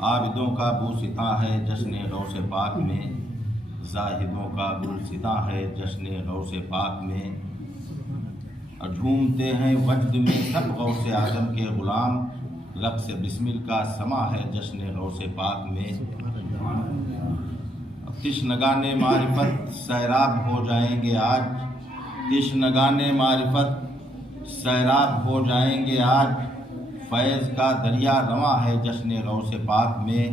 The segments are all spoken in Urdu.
عابدوں کا بوستا ہے جشن غوث پاک میں، زاہدوں کا گلستاں ہے جشن غوث پاک میں، جھومتے ہیں وجد میں سب غوث اعظم کے غلام، رقص بسمل کا سما ہے جشن غوث پاک میں۔ تشنگان معرفت سیراب ہو جائیں گے آج، تشنگان معرفت سیراب ہو جائیں گے آج، فیض کا دریا رواں ہے جشن غوث پاک میں۔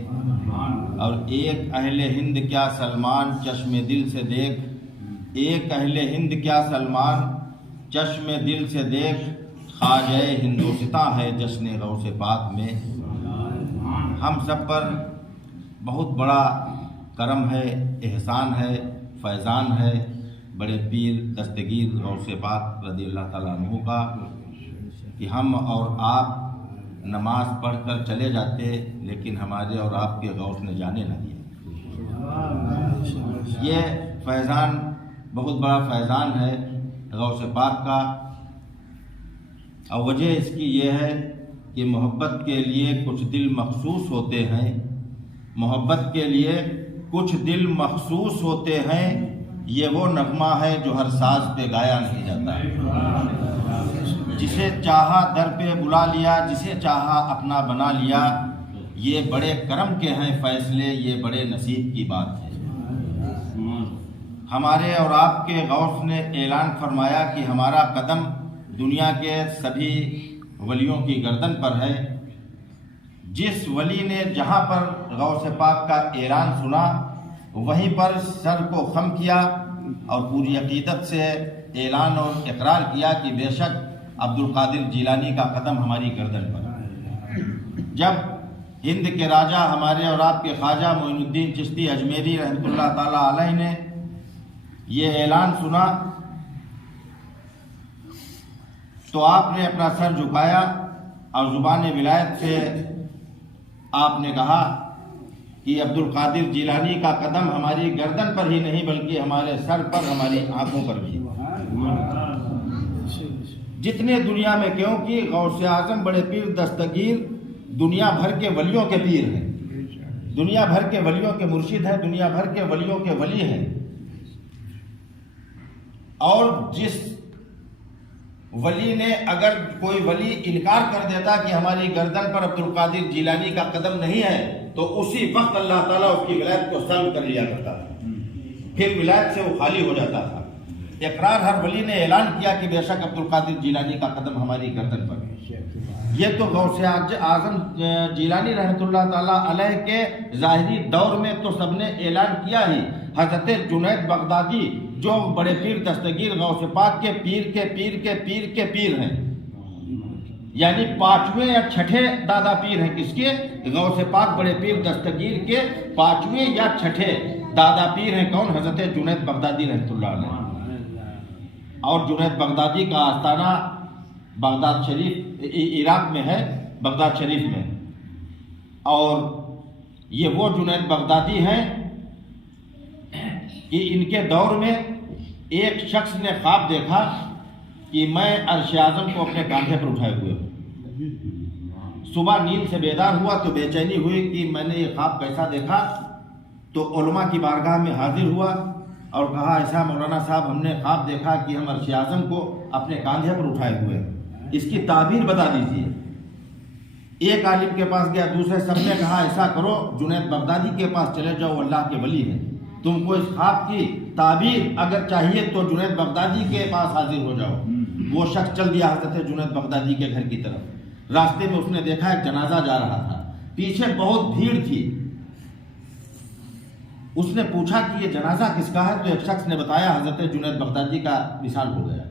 اور ایک اہل ہند کیا سلمان چشم دل سے دیکھ، ایک اہل ہند کیا سلمان چشم دل سے دیکھ، خواجہ ہندوستاں ہے جشن غوث پاک میں۔ ہم سب پر بہت بڑا کرم ہے، احسان ہے، فیضان ہے بڑے پیر دستگیر غوث پاک رضی اللہ تعالیٰ عنہ کا، کہ ہم اور آپ نماز پڑھ کر چلے جاتے لیکن ہمارے اور آپ کے غوث نے جانے نہ دیا۔ یہ فیضان بہت بڑا فیضان ہے غوث پاک کا، اور وجہ اس کی یہ ہے کہ محبت کے لیے کچھ دل مخصوص ہوتے ہیں، محبت کے لیے کچھ دل مخصوص ہوتے ہیں، یہ وہ نغمہ ہے جو ہر ساز پہ گایا نہیں جاتا۔ جسے چاہا در پہ بلا لیا، جسے چاہا اپنا بنا لیا، یہ بڑے کرم کے ہیں فیصلے، یہ بڑے نصیب کی بات ہے۔ ہمارے اور آپ کے غوث نے اعلان فرمایا کہ ہمارا قدم دنیا کے سبھی ولیوں کی گردن پر ہے۔ جس ولی نے جہاں پر غوث پاک کا اعلان سنا وہیں پر سر کو خم کیا اور پوری عقیدت سے اعلان اور اقرار کیا کہ بے شک عبد القادر جیلانی کا قدم ہماری گردن پر ہے۔ جب ہند کے راجہ ہمارے اور آپ کے خواجہ معین الدین چشتی اجمیری رحمۃ اللہ تعالیٰ علیہ نے یہ اعلان سنا تو آپ نے اپنا سر جھکایا اور زبان ولایت سے آپ نے کہا کہ عبد القادر جیلانی کا قدم ہماری گردن پر ہی نہیں بلکہ ہمارے سر پر، ہماری آنکھوں پر بھی۔ جتنے دنیا میں کیونکہ غوث اعظم بڑے پیر دستگیر دنیا بھر کے ولیوں کے پیر ہیں، دنیا بھر کے ولیوں کے مرشد ہیں، دنیا بھر کے ولیوں کے ولی ہیں۔ اور جس ولی نے اگر کوئی ولی انکار کر دیتا کہ ہماری گردن پر عبد القادر جیلانی کا قدم نہیں ہے تو اسی وقت اللہ تعالیٰ اس کی ولایت کو سلب کر لیا کرتا تھا، پھر ولایت سے وہ خالی ہو جاتا تھا۔ اقرار ہر ولی نے اعلان کیا کہ بے شک عبد القادر جیلانی کا قدم ہماری گردن پر ہے۔ یہ تو غوث اعظم جیلانی رحمۃ اللہ تعالیٰ علیہ کے ظاہری دور میں تو سب نے اعلان کیا ہی، حضرت جنید بغدادی جو بڑے پیر دستگیر غوث پاک کے پیر کے پیر کے پیر کے پیر ہیں، یعنی پانچویں یا چھٹے دادا پیر ہیں کس کے؟ غوث پاک بڑے پیر دستگیر کے پانچویں یا چھٹے دادا پیر ہیں۔ کون؟ حضرت جنید بغدادی رحمۃ اللہ علیہ۔ اور جنید بغدادی کا آستانہ بغداد شریف عراق میں ہے، بغداد شریف میں۔ اور یہ وہ جنید بغدادی ہیں کہ ان کے دور میں ایک شخص نے خواب دیکھا کہ میں عرش اعظم کو اپنے کاندھے پر اٹھائے ہوئے ہوں۔ صبح نیند سے بیدار ہوا تو بے چینی ہوئی کہ میں نے یہ خواب کیسا دیکھا، تو علماء کی بارگاہ میں حاضر ہوا اور کہا ایسا مولانا صاحب ہم نے خواب دیکھا کہ ہم عرش اعظم کو اپنے کاندھے پر اٹھائے ہوئے ہیں، اس کی تعبیر بتا دیجیے۔ ایک عالم کے پاس گیا، دوسرے سب نے کہا ایسا کرو جنید بغدادی کے پاس چلے جاؤ، اللہ کے ولی ہیں، تم کو اس خواب کی تعبیر اگر چاہیے تو جنید بغدادی کے پاس حاضر ہو جاؤ۔ وہ شخص چل دیا حضرت جنید بغدادی کے گھر کی طرف۔ راستے میں اس نے دیکھا ایک جنازہ جا رہا تھا، پیچھے بہت بھیڑ تھی۔ اس نے پوچھا کہ یہ جنازہ کس کا ہے، تو ایک شخص نے بتایا حضرت جنید بغدادی کا وصال ہو گیا۔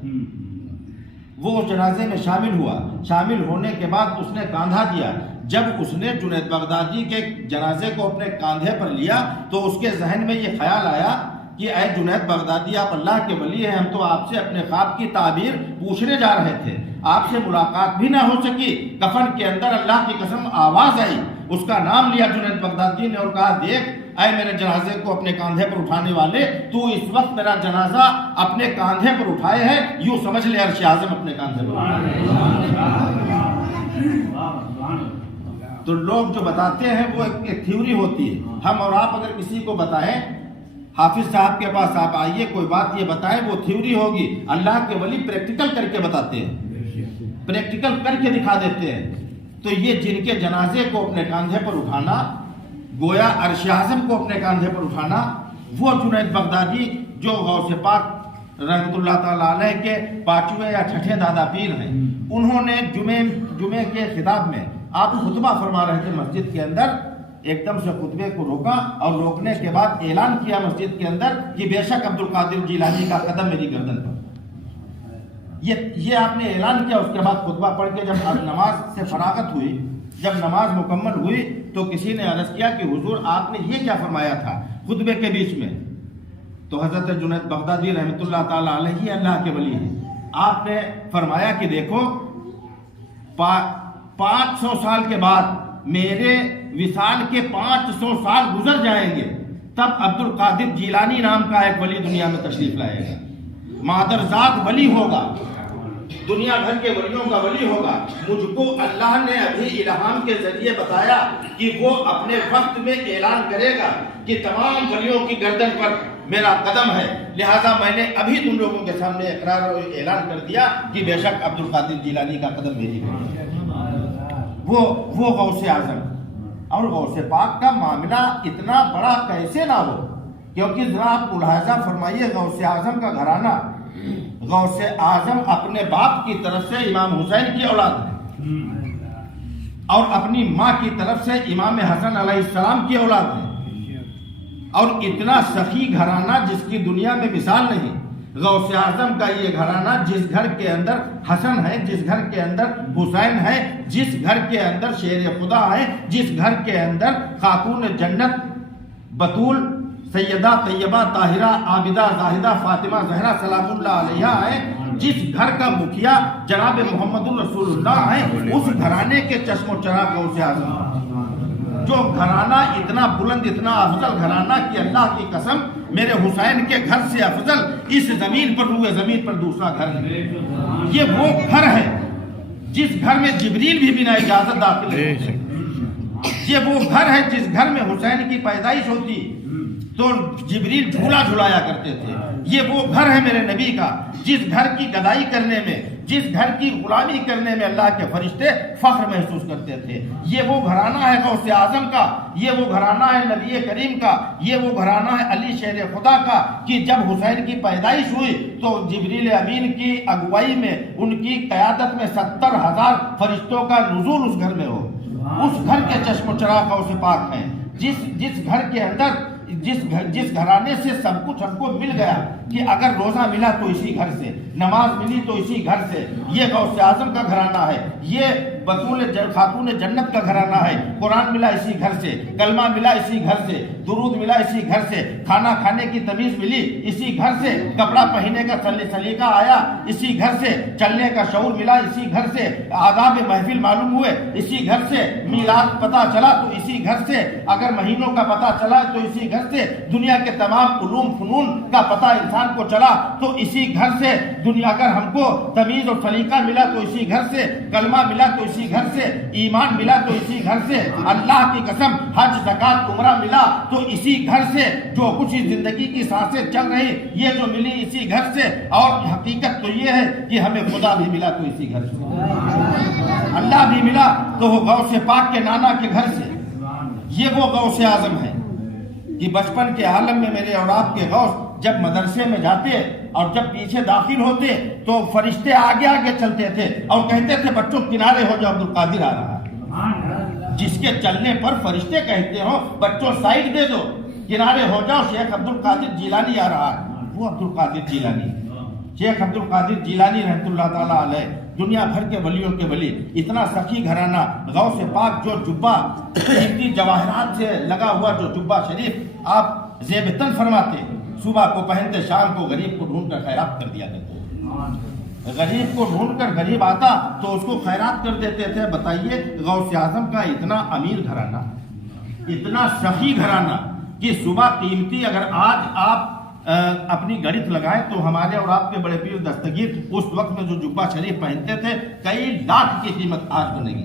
وہ اس جنازے میں شامل ہوا، شامل ہونے کے بعد اس نے کاندھا دیا۔ جب اس نے جنید بغدادی کے جنازے کو اپنے کاندھے پر لیا تو اس کے ذہن میں یہ خیال آیا کہ اے جنید بغدادی آپ اللہ کے ولی ہیں، ہم تو آپ سے اپنے خواب کی تعبیر پوچھنے جا رہے تھے، آپ سے ملاقات بھی نہ ہو سکی۔ کفن کے اندر اللہ کی قسم آواز آئی، اس کا نام لیا جنید بغدادی نے اور کہا دیکھ اے میرے جنازے کو اپنے کاندھے پر اٹھانے والے، تو اس وقت میرا جنازہ اپنے کاندھے پر اٹھائے ہے، یوں سمجھ لے عرش اعظم اپنے کاندھے پر۔ تو لوگ جو بتاتے ہیں وہ ایک تھیوری ہوتی ہے. ہم اور آپ اگر کسی کو بتائیں حافظ صاحب کے پاس آپ آئیے کوئی بات یہ بتائیں, وہ تھیوری ہوگی. اللہ کے ولی پریکٹیکل کر کے بتاتے ہیں, پریکٹیکل کر کے دکھا دیتے ہیں. تو یہ جن کے جنازے کو اپنے کاندھے پر اٹھانا, گویا عرش اعظم کو اپنے کاندھے پر اٹھانا, وہ جنید بغدادی جو غوث پاک رحمۃ اللہ تعالیٰ علیہ کے 5ویں یا 6ٹھے دادا پیر ہیں, انہوں نے جمعے کے خطاب میں آپ خطبہ فرما رہے تھے مسجد کے اندر, ایک دم سے خطبے کو روکا اور روکنے کے بعد اعلان کیا مسجد کے اندر کہ بے شک عبد القادر جیلانی کا قدم میری گردن پر. یہ آپ نے اعلان کیا. اس کے بعد خطبہ پڑھ کے جب نماز سے فراغت ہوئی, جب نماز مکمل ہوئی تو کسی نے عرض کیا کہ حضور آپ نے یہ کیا فرمایا تھا خطبے کے بیچ میں؟ تو حضرت جنید بغدادی رحمۃ اللہ تعالیٰ علیہ اللہ کے ولی ہیں, آپ نے فرمایا کہ دیکھو 500 سال کے بعد میرے وصال کے 500 سال گزر جائیں گے, تب عبد القادر جیلانی نام کا ایک ولی دنیا میں تشریف لائے گا. مادرزاد ولی ہوگا, دنیا بھر کے ولیوں کا ولی ہوگا. مجھ کو اللہ نے ابھی الہام کے ذریعے بتایا کہ وہ اپنے وقت میں اعلان کرے گا کہ تمام ولیوں کی گردن پر میرا قدم ہے, لہذا میں نے ابھی تم لوگوں کے سامنے اقرار اور اعلان کر دیا کہ بے شک عبد القادر جیلانی کا قدم میری ہے. وہ غوث اعظم. اور غوث پاک کا معاملہ اتنا بڑا کیسے نہ ہو, کیونکہ ذرا آپ ملاحظہ فرمائیے غوث اعظم کا گھرانہ. غوث اعظم اپنے باپ کی طرف سے امام حسین کی اولاد ہے اور اپنی ماں کی طرف سے امام حسن علیہ السلام کی اولاد ہے, اور اتنا سخی گھرانہ جس کی دنیا میں مثال نہیں. غوث اعظم کا یہ گھرانہ جس گھر کے اندر حسن ہے, جس گھر کے اندر حسین ہے, جس گھر کے اندر شیر خدا ہے, جس گھر کے اندر خاتون جنت بطول سیدہ طیبہ طاہرہ عابدہ زاہدہ فاطمہ زہرا سلام اللہ علیہا ہے, جس گھر کا مکھیا جناب محمد الرسول اللہ ہے, اس گھرانے کے چشم و چراغ غوث اعظم. جو گھرانہ اتنا بلند, اتنا افضل گھرانہ کہ اللہ کی قسم میرے حسین کے گھر سے افضل اس زمین پر روئے زمین پر دوسرا گھر نہیں. یہ وہ گھر ہے جس گھر میں جبریل بھی بنا اجازت داخل ہے. یہ وہ گھر ہے جس گھر میں حسین کی پیدائش ہوتی تو جبریل جھولا جھلایا کرتے تھے. یہ وہ گھر ہے میرے نبی کا جس گھر کی گدائی کرنے میں, جس گھر کی غلامی کرنے میں اللہ کے فرشتے فخر محسوس کرتے تھے. یہ وہ گھرانہ ہے غوث اعظم کا, یہ وہ گھرانہ ہے نبی کریم کا, یہ وہ گھرانہ ہے علی شیر خدا کا کہ جب حسین کی پیدائش ہوئی تو جبریل امین کی اگوائی میں, ان کی قیادت میں 70,000 فرشتوں کا نزول اس گھر میں ہو. اس گھر کے چشم و چراغ غوث پاک ہیں. جس گھر کے اندر جس گھرانے سے سب کچھ ہم کو مل گیا کہ اگر روزہ ملا تو اسی گھر سے, نماز ملی تو اسی گھر سے. یہ غوث اعظم کا گھرانہ ہے, یہ بطول خاتون جنت کا گھرانہ ہے. قرآن ملا اسی گھر سے, کلمہ ملا اسی گھر سے, درود ملا اسی گھر سے, کھانا کھانے کی تمیز ملی اسی گھر سے, کپڑا پہننے کا سلیقہ آیا اسی گھر سے, چلنے کا شعور ملا اسی گھر سے, آداب محفل معلوم ہوئے اسی گھر سے, میلاد پتہ چلا تو اسی گھر سے, اگر مہینوں کا پتہ چلا تو اسی گھر سے, دنیا کے تمام علوم فنون کا پتہ انسان کو چلا تو اسی گھر سے, دنیا اگر ہم کو تمیز اور سلیقہ ملا تو اسی گھر سے, کلمہ ملا تو اسی گھر سے, ایمان ملا تو اسی گھر سے, اللہ کی قسم حج زکات عمرہ ملا تو اسی گھر سے, جو کچھ زندگی کی سانسیں چل رہی یہ جو ملی اسی گھر سے, اور حقیقت تو یہ ہے کہ ہمیں خدا بھی ملا تو اسی گھر سے, اللہ بھی ملا تو وہ غوث پاک کے نانا کے گھر سے. یہ وہ غوث اعظم ہے کہ بچپن کے عالم میں میرے اور آپ کے غوث جب مدرسے میں جاتے اور جب پیچھے داخل ہوتے تو فرشتے آگے آگے چلتے تھے اور کہتے تھے بچوں کنارے ہو جاؤ عبد القادر آ رہا ہے. جس کے چلنے پر فرشتے کہتے ہو بچوں سائڈ دے دو, کنارے ہو جاؤ, شیخ عبد القادر جیلانی آ رہا ہے. وہ عبد القادر جیلانی, شیخ عبد القادر جیلانی رحمۃ اللہ تعالیٰ علیہ, دنیا بھر کے ولیوں کے ولی, اتنا سخی گھرانہ. غوث پاک جو جبہ قیمتی جواہرات سے لگا ہوا جو جبہ شریف آپ زیب تن فرماتے, صبح کو پہنتے, شام کو غریب کو ڈھونڈ کر خیرات کر دیا کرتے. غریب کو ڈھونڈ کر غریب آتا تو اس کو خیرات کر دیتے تھے. بتائیے غوث اعظم کا اتنا امیر گھرانہ, اتنا سخی گھرانہ کہ صبح قیمتی, اگر آج آپ اپنی گڑت لگائیں تو ہمارے اور آپ کے بڑے پیر دستگیر اس وقت میں جو جبہ شریف پہنتے تھے کئی لاکھ کی قیمت آج بنے گی.